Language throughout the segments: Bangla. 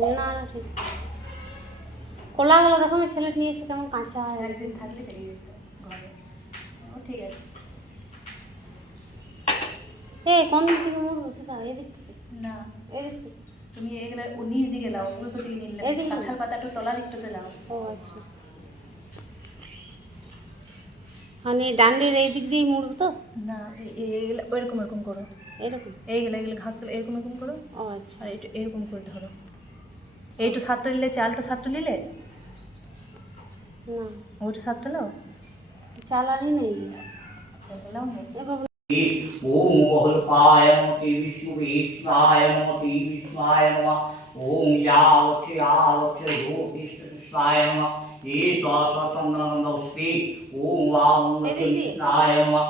না না ঠিক কলাগুলো দেখো আমি ছেলে নিয়ে এসে কেমন কাঁচা একদিন থাকলে বেরিয়ে যেত ঘরে। ও ঠিক আছে। কোন দিক থেকে মুড়বো সেটা এদিক থেকে না এদিক থেকে তুমি এগুলো নিচ দিকে লাও, উল্টো দিকে নিলে এদিকে? কাঁঠাল পাতা একটু তলা দিকটাতে লাও। ও আচ্ছা মানে ডান্ডির এই দিক দিয়েই মুড়বো তো না এইগুলো এরকম এরকম করো, এরকম এইগুলো ঘাসগুলো এরকম এরকম করো। ও আচ্ছা আর এইটা এরকম করে ধরো, এইটু সাতটা নিলে চালটা সাতটা নিলে না ওইটা সাতটা নাও, চালানি নেই লাও নেই। ओम बहुलपाय नमः विष्णुवेश्वराय नमः विष्णुवाय नमः ओम यावक्षयावक्ष कृष्णाय नमः ये चन्द्रनन्दस्ते ओम वाम कृष्णाय नमः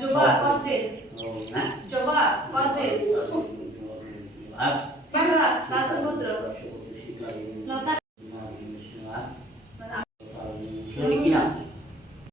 জবা কদবেল, জবা কদবেল, সিংহা দাসপুত্র লতা কি নাম